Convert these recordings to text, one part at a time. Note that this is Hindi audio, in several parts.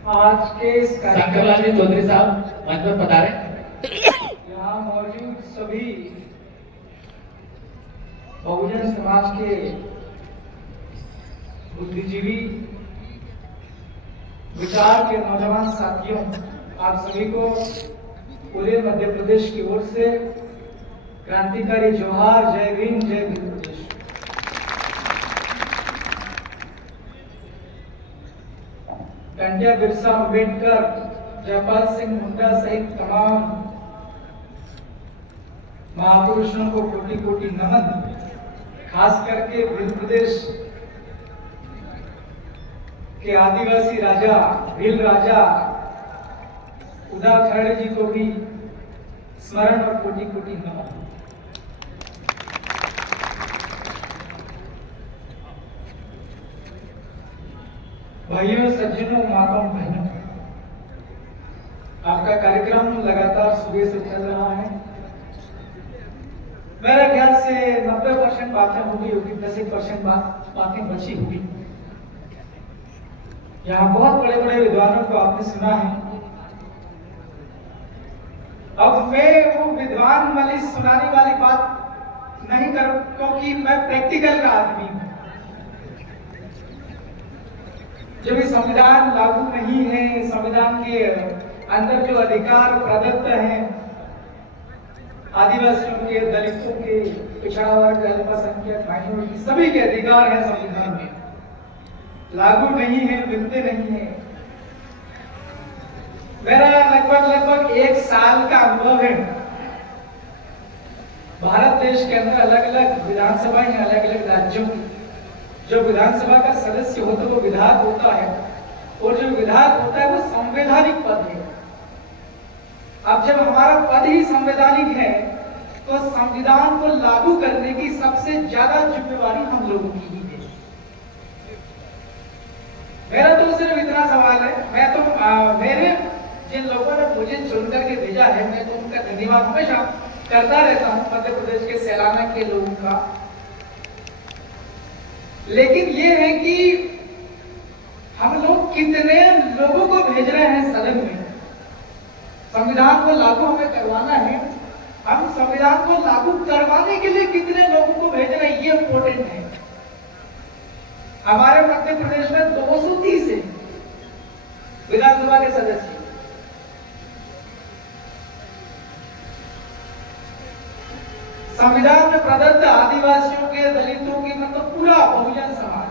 आज के इस शंकरलाल जी चौधरी साहब मंच पर पधारे। यहाँ मौजूद सभी बहुजन समाज के बुद्धिजीवी, विचार के नौजवान साथियों, आप सभी को पूरे मध्य प्रदेश की ओर से क्रांतिकारी जोहार। जय भीम, जय मध्य प्रदेश। पंडित बिरसा अम्बेडकर, जयपाल सिंह मुंडा सहित तमाम महापुरुषों को कोटि कोटि नमन। खास करके मध्य प्रदेश के आदिवासी राजा, भील राजा उदा खड़े जी को भी स्मरण और कोटि कोटि नमन। भाइयों, सज्जनों, माताओं, बहनों, आपका कार्यक्रम लगातार सुबह से चल रहा है। मेरा ख्याल से 90% बातें हो गई होगी, 10% बातें बची होगी। यहाँ बहुत बड़े बड़े विद्वानों को आपने सुना है। अब मैं वो विद्वान वाली सुनाने वाली बात नहीं करूं, क्योंकि मैं प्रैक्टिकल का आदमी हूं। जब ये संविधान लागू नहीं है, संविधान के अंदर जो अधिकार प्रदत्त हैं आदिवासियों के, दलितों के, पिछड़ा वर्ग, अल्पसंख्यक, माइनॉरिटी, सभी के अधिकार हैं संविधान में, लागू नहीं है, मिलते नहीं है। मेरा लगभग 1 साल का अनुभव है। भारत देश के अंदर अलग अलग विधानसभाएं हैं, अलग अलग राज्यों की। जो विधानसभा का सदस्य होता है वो विधायक होता है, और जो विधायक होता है वो संवैधानिक पद है। अब जब हमारा पद ही संवैधानिक है तो संविधान को लागू करने की सबसे ज्यादा जिम्मेवारी हम लोगों की ही है। मेरा तो सिर्फ इतना सवाल है, मैं तो मेरे जिन लोगों ने मुझे चुन करके भेजा है, मैं तो उनका धन्यवाद हमेशा करता रहता हूं, मध्य प्रदेश के सैलाना के लोगों का। लेकिन ये है कि हम लोग कितने लोगों को भेज रहे हैं सदन में। संविधान को लागू हमें करवाना है, हम संविधान को लागू करवाने के लिए कितने लोगों को भेज रहे हैं, ये इंपॉर्टेंट है। हमारे मध्य प्रदेश में 230 है विधानसभा के सदस्य। संविधान में प्रदत्त आदिवासियों के, दलितों की, मतलब पूरा बहुजन समाज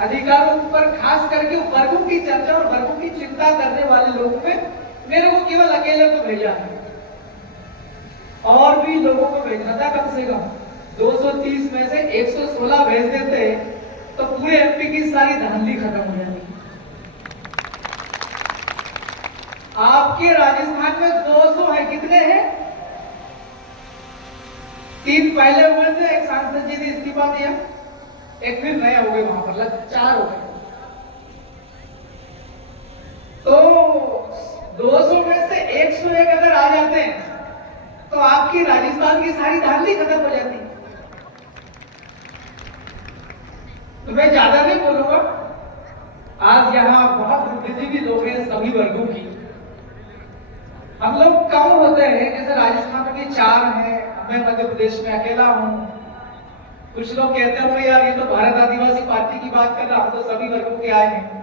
अधिकारों पर खास करके वर्गों की चर्चा और वर्गों की चिंता करने वाले लोगों में मेरे को केवल अकेले को भेजा है, और भी लोगों को भेजना था। कम से कम 230 में से 116 भेज देते तो पूरे एमपी की सारी धांधली खत्म हो जाती। आपके राजस्थान में 200 है, कितने हैं? 3 पहले हुए थे, एक सांसद जी ने इस्तीफा दिया, एक फिर नए हो गए, वहां पर 4 हो गए। तो 200 में से 101 अगर आ जाते हैं तो आपकी राजस्थान की सारी धांधली खत्म हो जाती। तो मैं ज्यादा नहीं बोलूंगा। आज यहाँ बहुत बुद्धिजीवी लोग हैं सभी वर्गों की। हम लोग कम होते हैं, जैसे राजस्थान में 4 हैं, मैं मध्य प्रदेश में अकेला हूं। कुछ लोग कहते हैं यार ये तो भारत आदिवासी पार्टी की बात कर रहा, हम तो सभी वर्गों के आए हैं।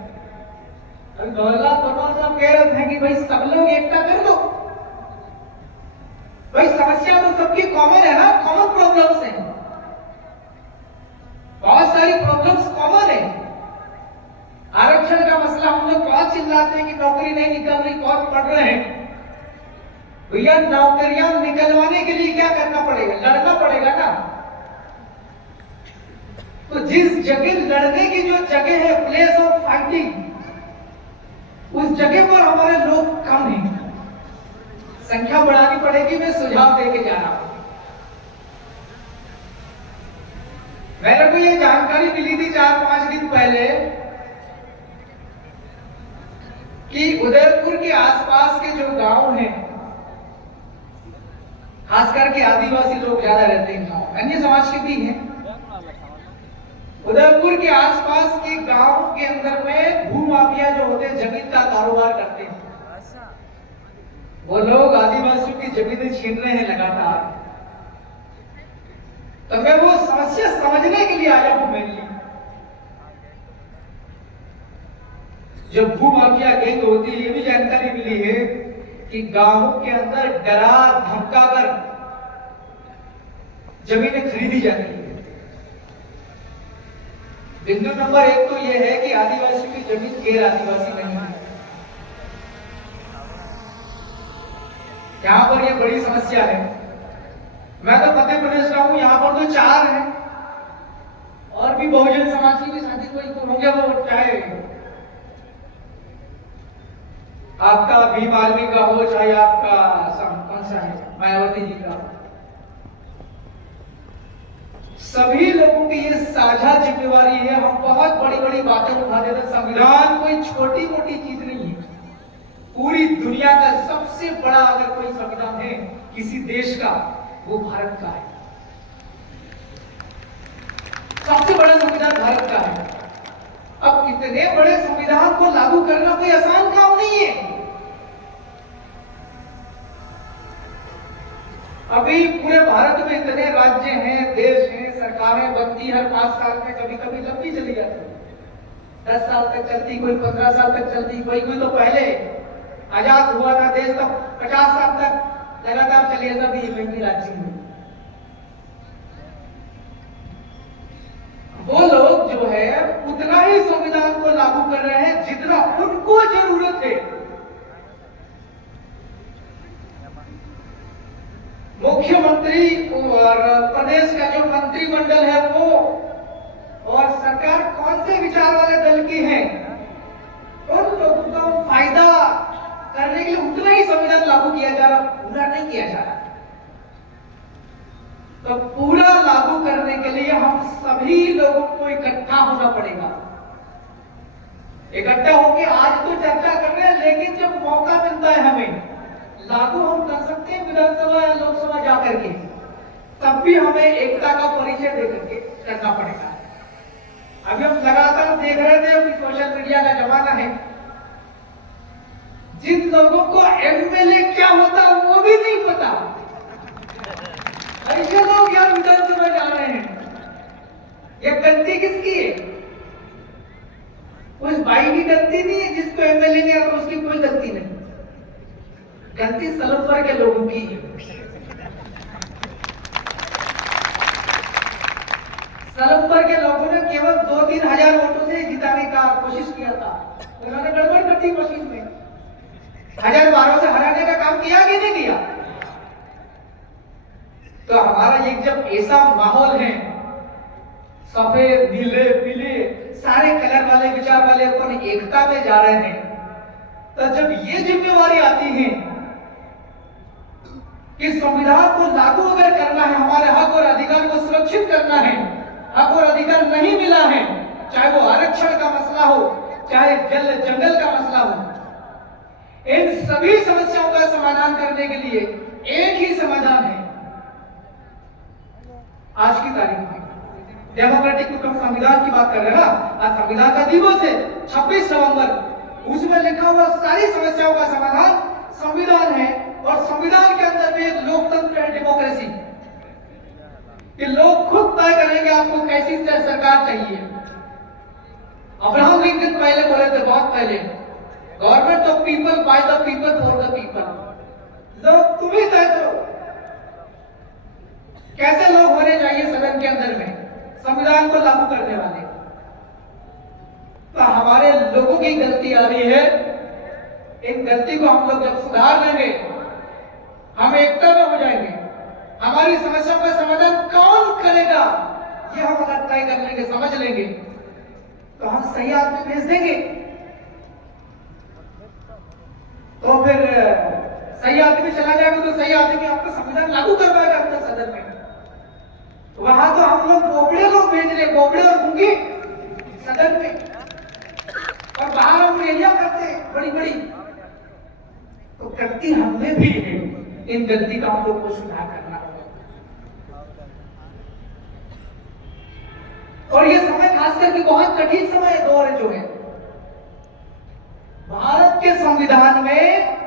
अभी गौरलाल परमार साहब कह रहे थे कि भाई सब लोग एकता कर लो। भाई समस्या तो सबकी कॉमन है ना, कॉमन प्रॉब्लम्स हैं, बहुत सारी प्रॉब्लम्स कॉमन है। आरक्षण का मसला हम लोग बहुत चिल्लाते हैं कि नौकरी नहीं निकल रही, बहुत पढ़ रहे हैं। भैया नौकरियां निकलवाने के लिए क्या करना पड़ेगा? लड़ना पड़ेगा ना। तो जिस जगह लड़ने की जो जगह है, प्लेस ऑफ फाइटिंग, उस जगह पर हमारे लोग कम हैं। संख्या बढ़ानी पड़ेगी। मैं सुझाव देके जा रहा हूं। मेरे को ये जानकारी मिली थी 4-5 दिन पहले कि उदयपुर के आसपास के जो गांव हैं, खास करके आदिवासी लोग ज्यादा रहते हैं गांव, अन्य समाज के भी हैं, उदयपुर के आसपास के गांव के अंदर में भूमाफिया जो होते हैं, जमीन का कारोबार करते हैं, वो लोग आदिवासियों की जमीनें छीन रहे हैं लगातार। तो मैं वो समस्या समझने के लिए आया हूं। मेनली जो भूमाफिया गैंग होती है, ये भी जानकारी मिली है कि गांवों के अंदर डरा धमकाकर जमीनें खरीदी जाती है। बिंदु नंबर 1 तो यह है कि आदिवासियों की जमीन गैर आदिवासी नहीं है। यहां पर यह बड़ी समस्या है। मैं तो मध्य प्रदेश का हूं, यहां पर तो 4 हैं और भी बहुजन समाज की भी शादी कोई तो होंगे, वो चाहे आपका भीम आर्मी का हो, चाहे आपका कौन सा है मायावती जी का। सभी लोगों की ये साझा जिम्मेवारी है। हम बहुत बड़ी बड़ी बातें उठा देते। संविधान कोई छोटी मोटी चीज नहीं है। पूरी दुनिया का सबसे बड़ा अगर कोई संविधान है किसी देश का, वो भारत का है। सबसे बड़ा संविधान भारत का है। अब इतने बड़े संविधान को लागू करना कोई आसान काम नहीं है। अभी पूरे भारत में इतने राज्य हैं, देश हैं, सरकारें बनती हर 5 साल में, कभी कभी लंबी चली जाती है, 10 साल तक चलती, कोई 15 साल तक चलती, कोई तो पहले आजाद हुआ था देश तो 50 साल तक लगातार चली। ऐसा भी इवेंटी राज्य में वो लोग जो है उतना ही संविधान को लागू कर रहे हैं जितना उनको जरूरत है। मुख्यमंत्री और प्रदेश का जो मंत्रिमंडल है वो और सरकार कौन से विचार वाले दल की है, उन लोगों का फायदा करने के लिए उतना ही संविधान लागू किया जा रहा, पूरा नहीं किया जा रहा। तो पूरा लागू करने के लिए हम सभी लोगों को इकट्ठा होना पड़ेगा। इकट्ठा होकर आज तो चर्चा कर रहे हैं, लेकिन जब मौका मिलता है हमें लागू हम कर सकते हैं विधानसभा या लोकसभा जाकर के, तब भी हमें एकता का परिचय दे करके करना पड़ेगा। अभी हम लगातार देख रहे थे कि सोशल मीडिया का जमाना है, जिन लोगों को एमएलए क्या होता है वो भी नहीं पता, ऐसे लोग यार विधानसभा जा रहे हैं। ये गलती किसकी है? उस भाई की गलती नहीं है जिसको एमएलए नहीं आता, उसकी कोई गलती नहीं। गलती सलम्बर के लोगों की है। सलम्बर के लोगों ने केवल 2-3 हजार वोटों से जिताने का कोशिश किया था। उन्होंने गड़बड़ कर दी कोशिश में। 1012 से हराने का काम किया कि नहीं किया? तो हमारा एक जब ऐसा माहौल है, सफेद नीले पीले सारे कलर वाले विचार वाले अपन एकता में जा रहे हैं, तो जब ये जिम्मेवारी आती है कि संविधान को लागू अगर करना है, हमारे हक और अधिकार को सुरक्षित करना है, हक और अधिकार नहीं मिला है, चाहे वो आरक्षण का मसला हो, चाहे जल जंगल का मसला हो, इन सभी समस्याओं का समाधान करने के लिए एक ही समाधान है। आज की तारीख में डेमोक्रेटिक संविधान की बात कर रहे हैं ना, आज संविधान का दिवस है 26 नवंबर, उसमें लिखा हुआ सारी समस्याओं का समाधान संविधान है। और संविधान के अंदर भी एक लोकतंत्र है, डेमोक्रेसी, कि लोग खुद तय करेंगे आपको कैसी सरकार चाहिए। अब्राहम लिंकन पहले बोले थे, बहुत पहले, government of people, by the people, for the people. लोग तुम ही तय करो कैसे लोग होने चाहिए सदन के अंदर में संविधान को लागू करने वाले। तो हमारे लोगों की गलती आ रही है। इन गलती को हम लोग जब सुधार लेंगे, हम एकता में हो जाएंगे। हमारी समस्याओं का समाधान कौन करेगा, ये हम अगर तय कर लेंगे, समझ लेंगे, तो हम सही आदमी भेज देंगे। तो फिर सही आदमी चला जाएगा तो सही आदमी आपका संविधान लागू करवाएगा अपने सदन में। वहां तो हम लोग बोबड़े लोग भेज रहे, बोबड़े और गूंगे सदन में, और बाहर हम रैलियां करते बड़ी बड़ी। तो गलती हमें भी है, इन गलती का हम लोग को सुधार करना होगा। और ये समय खास खास करके बहुत कठिन समय दौर जो है। भारत के संविधान में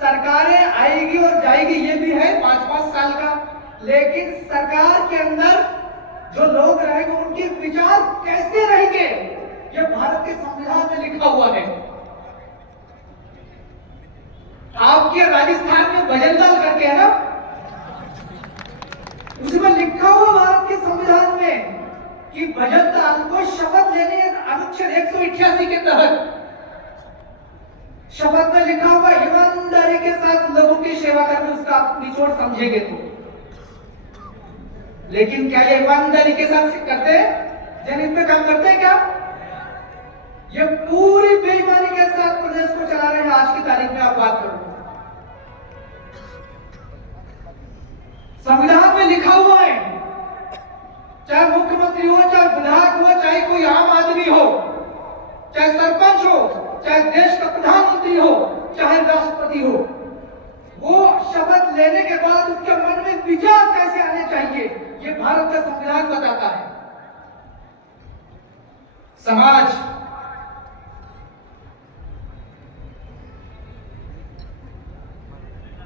सरकारें आएगी और जाएगी, ये भी है 5-5 साल का, लेकिन सरकार के अंदर जो लोग रहेंगे उनके विचार कैसे रहेंगे, ये भारत के संविधान में लिखा हुआ है। आपके राजस्थान में भजन लाल करके है ना, उसमें लिखा हुआ भारत के संविधान में कि भजन लाल को शपथ लेने अनुच्छेद 188 के तहत शपथ में लिखा हुआ ईमानदारी के साथ लोगों की सेवा करने, उसका निचोड़ समझेंगे तो। लेकिन क्या ये ईमानदारी के साथ करते हैं, जनहित में काम करते हैं क्या? ये पूरी बेईमानी के साथ प्रदेश को चला रहे हैं। आज की तारीख में आप बात करो, संविधान में लिखा हुआ है, चाहे मुख्यमंत्री हो, चाहे विधायक हो, चाहे कोई आम आदमी हो, चाहे सरपंच हो, चाहे देश का प्रधानमंत्री हो, चाहे राष्ट्रपति हो, वो शपथ लेने के बाद उसके मन में विचार कैसे आने चाहिए, ये भारत का संविधान बताता है। समाज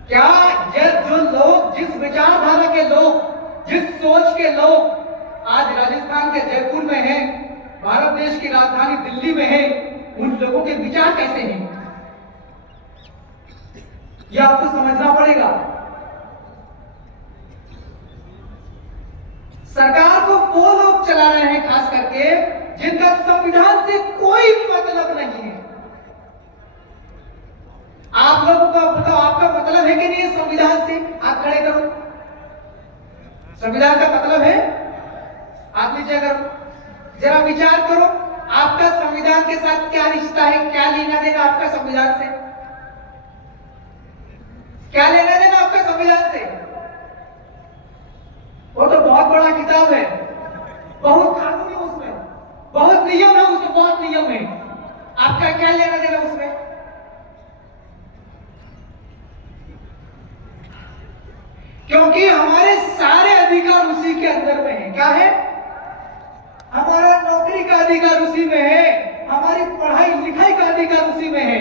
क्या ये जो लोग, जिस विचारधारा के लोग, जिस सोच के लोग आज राजस्थान के जयपुर में हैं, भारत देश की राजधानी दिल्ली में है, उन लोगों के विचार कैसे हैं, ये आपको समझना पड़ेगा। सरकार को वो लोग चला रहे हैं खास करके जिनका संविधान से कोई मतलब नहीं है। आप लोगों का बताओ, आपका मतलब है कि नहीं है संविधान से? हाथ खड़े करो। संविधान का मतलब है? हाथ नीचे करो, जरा विचार करो, आपका संविधान के साथ क्या रिश्ता है, क्या लेना देना आपका संविधान से? क्या लेना देना आपका संविधान से? वो तो बहुत बड़ा किताब है, बहुत कानून है उसमें, बहुत नियम है उसमें, बहुत नियम है। आपका क्या लेना देना उसमें? क्योंकि हमारे सारे अधिकार उसी के अंदर में है। क्या है? हमारा नौकरी का अधिकार उसी में है, हमारी पढ़ाई लिखाई का अधिकार उसी में है।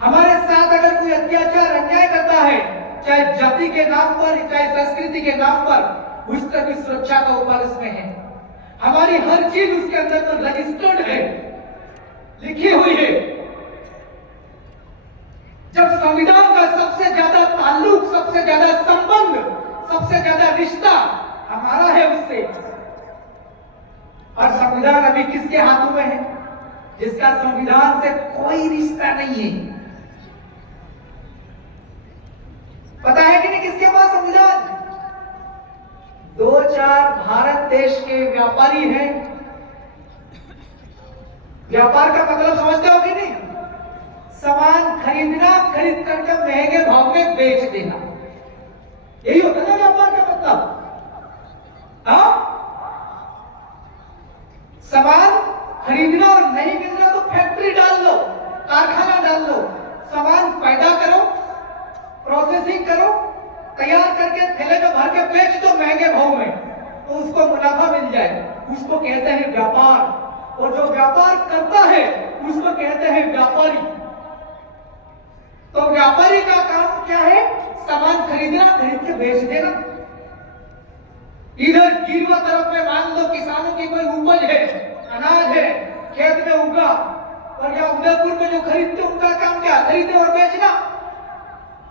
हमारे साथ अगर कोई अत्याचार अन्याय करता है, चाहे जाति के नाम पर, चाहे संस्कृति के नाम पर, उस तक की सुरक्षा का उपाय उसमें है। हमारी हर चीज उसके अंदर तो रजिस्टर्ड है, लिखी हुई है। जब संविधान का सबसे ज्यादा ताल्लुक, सबसे ज्यादा संबंध, सबसे ज्यादा रिश्ता हमारा है उससे, और संविधान अभी किसके हाथों में है? जिसका संविधान से कोई रिश्ता नहीं है। पता है कि नहीं किसके पास संविधान? 2-4 भारत देश के व्यापारी हैं। व्यापार का मतलब समझते हो कि नहीं? सामान खरीदना, खरीद करके महंगे भाव में बेच देना, यही होता है ना व्यापार का मतलब। हाँ, सामान खरीदना और नहीं मिलना तो फैक्ट्री डाल लो, कारखाना डाल लो, सामान पैदा करो, प्रोसेसिंग करो, तैयार करके थैले में भर के बेच दो महंगे भाव में, तो उसको मुनाफा मिल जाए, उसको कहते हैं व्यापार। और जो व्यापार करता है उसको कहते हैं व्यापारी। तो व्यापारी का काम क्या है? सामान खरीदना, खरीद के बेच देना। इधर गिरवा तरफ में मान लो किसानों की कोई उपज है, अनाज है, खेत में उगा, और यहाँ उदयपुर में जो खरीदते उनका काम क्या? खरीदने और बेचना।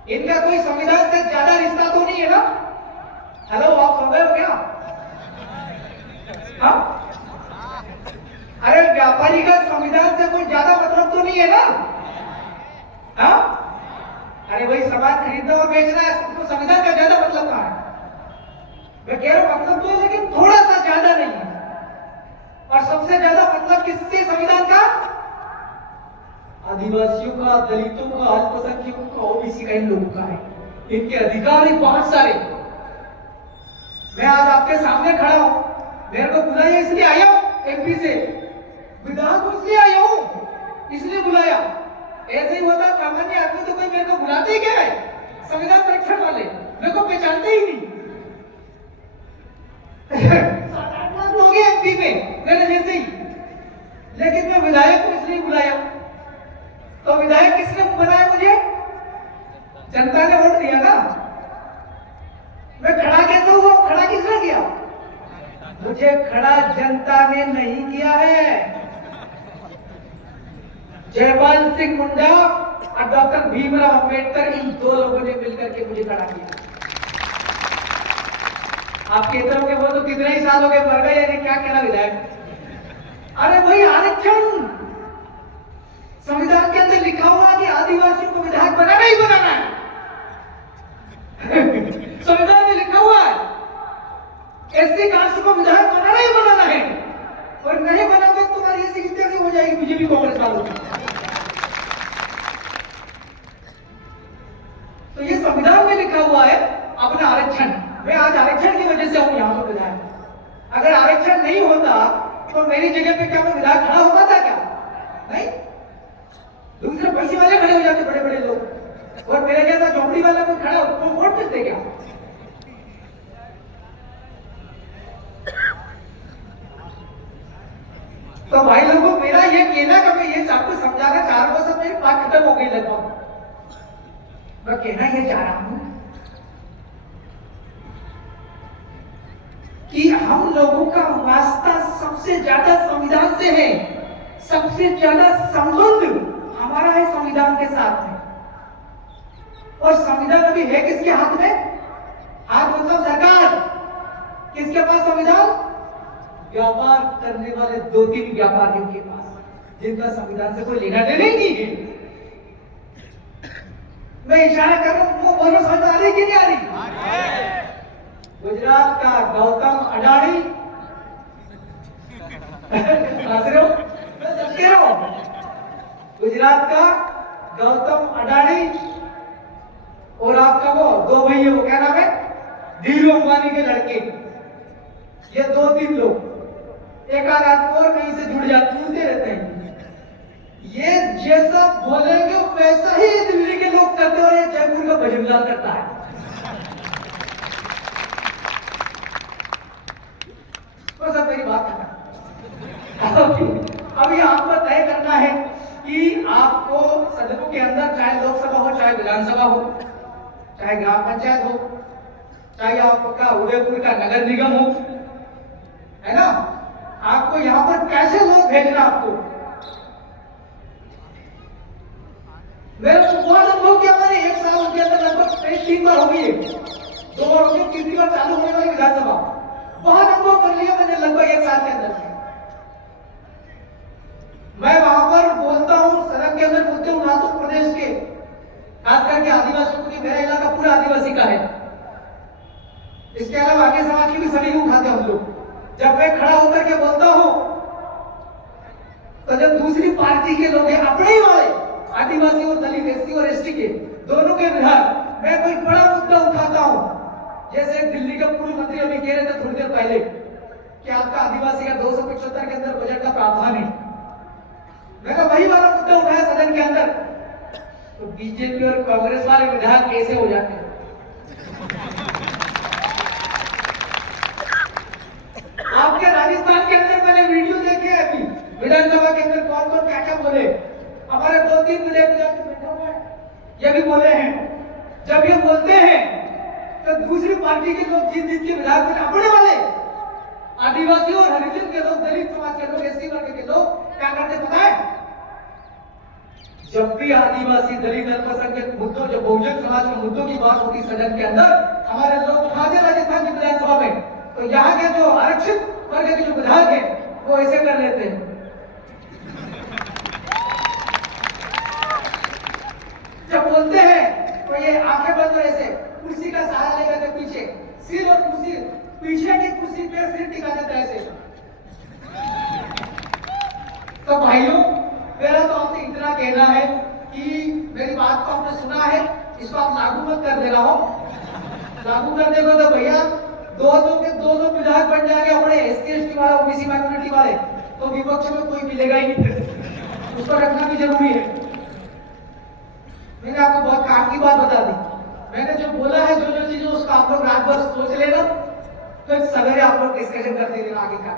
इनका कोई संविधान से ज्यादा रिश्ता तो नहीं है ना? हेलो, आप सो गए हो क्या? हाँ? अरे व्यापारी का संविधान से कोई ज्यादा मतलब तो नहीं है ना? हाँ? अरे वही सामान खरीदना और बेचना है, तो संविधान का ज्यादा मतलब कहाँ है? मैं कह रहा हूं मतलब तो है, लेकिन थोड़ा सा ज्यादा नहीं है। और सबसे ज्यादा मतलब किससे संविधान का? आदिवासियों का, दलितों का, अल्पसंख्यकों का, ओबीसी का, इन लोगों का है। इनके अधिकार ही बहुत सारे। मैं आज आपके सामने खड़ा हूं, मेरे को बुलाया इसलिए आया हूं एमपी से, विधान को इसलिए आया हूं, इसलिए बुलाया। ऐसे ही होता सामान्य आदमी तो कोई मेरे को बुलाते ही क्या है? संविधान संरक्षण वाले मेरे को पहचानते ही नहीं। मेरे जैसे ही। लेकिन मैं विधायक को इसलिए बुलाया, तो विधायक किसने बनाया मुझे? जनता ने वोट दिया ना। मैं खड़ा कैसे हुआ? खड़ा किसने किया? मुझे खड़ा जनता ने नहीं किया है। जयपाल सिंह मुंडा और डॉक्टर भीमराव अंबेडकर, इन दो लोगों ने मिलकर के मुझे खड़ा किया। आप कहते हो कि वो तो कितने ही साल हो गए मर गए, यानी क्या कहना विधायक? अरे भाई, आरक्षण संविधान के अंदर लिखा हुआ कि आदिवासियों को विधायक बनाना ही बनाना है। संविधान में लिखा हुआ है एससी कास्ट को विधायक बनाना ही बनाना है, और नहीं बनाओगे तो तुम्हारी एससी की कैसे हो जाएगी बीजेपी कांग्रेस वालों की। तो ये संविधान में लिखा हुआ है अपना आरक्षण। मैं आज आरक्षण की वजह से हूं यहां पर विधायक। अगर आरक्षण नहीं होता तो मेरी जगह पे क्या मैं विधायक खड़ा होता था क्या? नहीं। दूसरे पैसे वाले खड़े हो जाते, बड़े बड़े लोग, और मेरे जैसा झोपड़ी वाला कोई खड़ा हो तो वोट मिलते क्या? तो भाई लोगों, मेरा ये कहना कि मैं ये आपको समझाना चाह रहा हूं, सब मेरी बात खत्म हो गई लगभग। मैं कहना ये चाह रहा हूं कि हम लोगों का वास्ता सबसे ज्यादा संविधान से है। सबसे ज्यादा संबंध हमारा है संविधान के साथ में। और संविधान अभी है किसके हाथ में? हाथ मतलब सरकार। किसके पास संविधान? व्यापार करने वाले 2-3 व्यापारियों के पास, जिनका संविधान से कोई लेना देना ही नहीं है। मैं इशारा कर रहा हूं, वो बोलो समझ आ रही कि नहीं आ रही? गुजरात का गौतम अडानी, गुजरात का गौतम अडानी और आपका वो 2 भैया, वो क्या नाम है, धीरू अंबानी के लड़के, ये 2-3 लोग एक आदमी और कहीं से जुड़ते रहते हैं। ये जैसा बोलेंगे वैसा ही दिल्ली के लोग करते हैं, और ये जयपुर का भजनलाल करता है। तो सब मेरी बात करना। अभी आपको तय करना है कि आपको सदनों के अंदर, चाहे लोकसभा हो, चाहे विधानसभा हो, चाहे ग्राम पंचायत हो, चाहे आपका उदयपुर का नगर निगम हो, है ना, आपको यहाँ पर कैसे लोग भेजना आपको। मेरे को बहुत अनुभव किया मैंने 1 साल के अंदर, लगभग 3 बार हो गई है, 2 बार हो गई, तीसरी बार चालू होने वाली विधानसभा। बहुत अनुभव कर लिया मैंने लगभग 1 साल के अंदर। मैं वहां पर बोलता हूं, सदन के अंदर मुद्दे उठाता हूं प्रदेश के, खास करके आदिवासियों को। मेरा इलाका पूरा आदिवासी का है। इसके अलावा आगे समाज के भी सभी उठाते हम लोग। जब मैं खड़ा होकर के बोलता हूं तो जब दूसरी पार्टी के लोग हैं, अपने ही वाले आदिवासी और दलित, एससी और एसटी के दोनों के विधायक, मैं कोई बड़ा मुद्दा उठाता हूं, जैसे दिल्ली का पूर्व मंत्री अभी कह रहे थे थोड़ी देर पहले कि आपका आदिवासी का 275 के अंदर बजट का प्रावधान है। मैंने वही वाला मुद्दा उठाया सदन के अंदर, तो बीजेपी और कांग्रेस वाले विधायक कैसे हो जाते हैं? आपके राजस्थान के अंदर मैंने वीडियो देखे अभी विधानसभा के अंदर कौन कौन क्या क्या बोले। हमारे 2-3 विधायक बैठे हुए हैं, ये भी बोले हैं। जब ये बोलते हैं तो दूसरी पार्टी के लोग जीत जीत के विधायक बने, अपने वाले आदिवासी और हरिजन के लोग, दलित समाज के लोग, एससी वर्ग के लोग क्या करते पता है? जब भी आदिवासी, दलित, अल्पसंख्यक मुद्दों, जो बहुजन समाज के मुद्दों की बात होती सदन के अंदर, हमारे लोग उठाते राजस्थान की विधानसभा में, तो यहाँ के जो आरक्षित वर्ग के जो विधायक हैं वो ऐसे कर लेते हैं। जब बोलते हैं तो ये आंखें बंद ऐसे कुर्सी का सहारा लेकर के पीछे सिर, और कुर्सी पीछे की कुर्सी पे सिर टिका देता है ऐसे। तो भाइयों, मेरा तो आपसे इतना कहना है कि मेरी बात को आपने सुना है, इसको आप लागू मत कर देना हो। लागू कर देगा तो भैया 200 के 200 विधायक बन जाएंगे अपने एससी एसटी वाले, ओबीसी माइनॉरिटी वाले, तो विपक्ष में कोई मिलेगा ही नहीं। उसको रखना भी जरूरी है। मैंने आपको बहुत काम की बात बता दी। मैंने जो बोला है, जो जो चीजें, उसको आप लोग रात भर सोच लेना, फिर सवेरे आप लोग डिस्कशन करते रहना आगे का।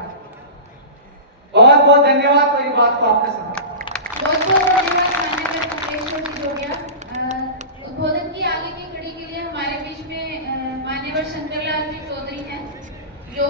बहुत बहुत धन्यवाद, मेरी बात को आपने सुना। बहुत बहुत धन्यवाद मान्यवर कमलेश्वर जी जोगिया। उद्बोधन की आगे की कड़ी के लिए हमारे बीच में मान्यवर शंकरलाल जी चौधरी हैं जो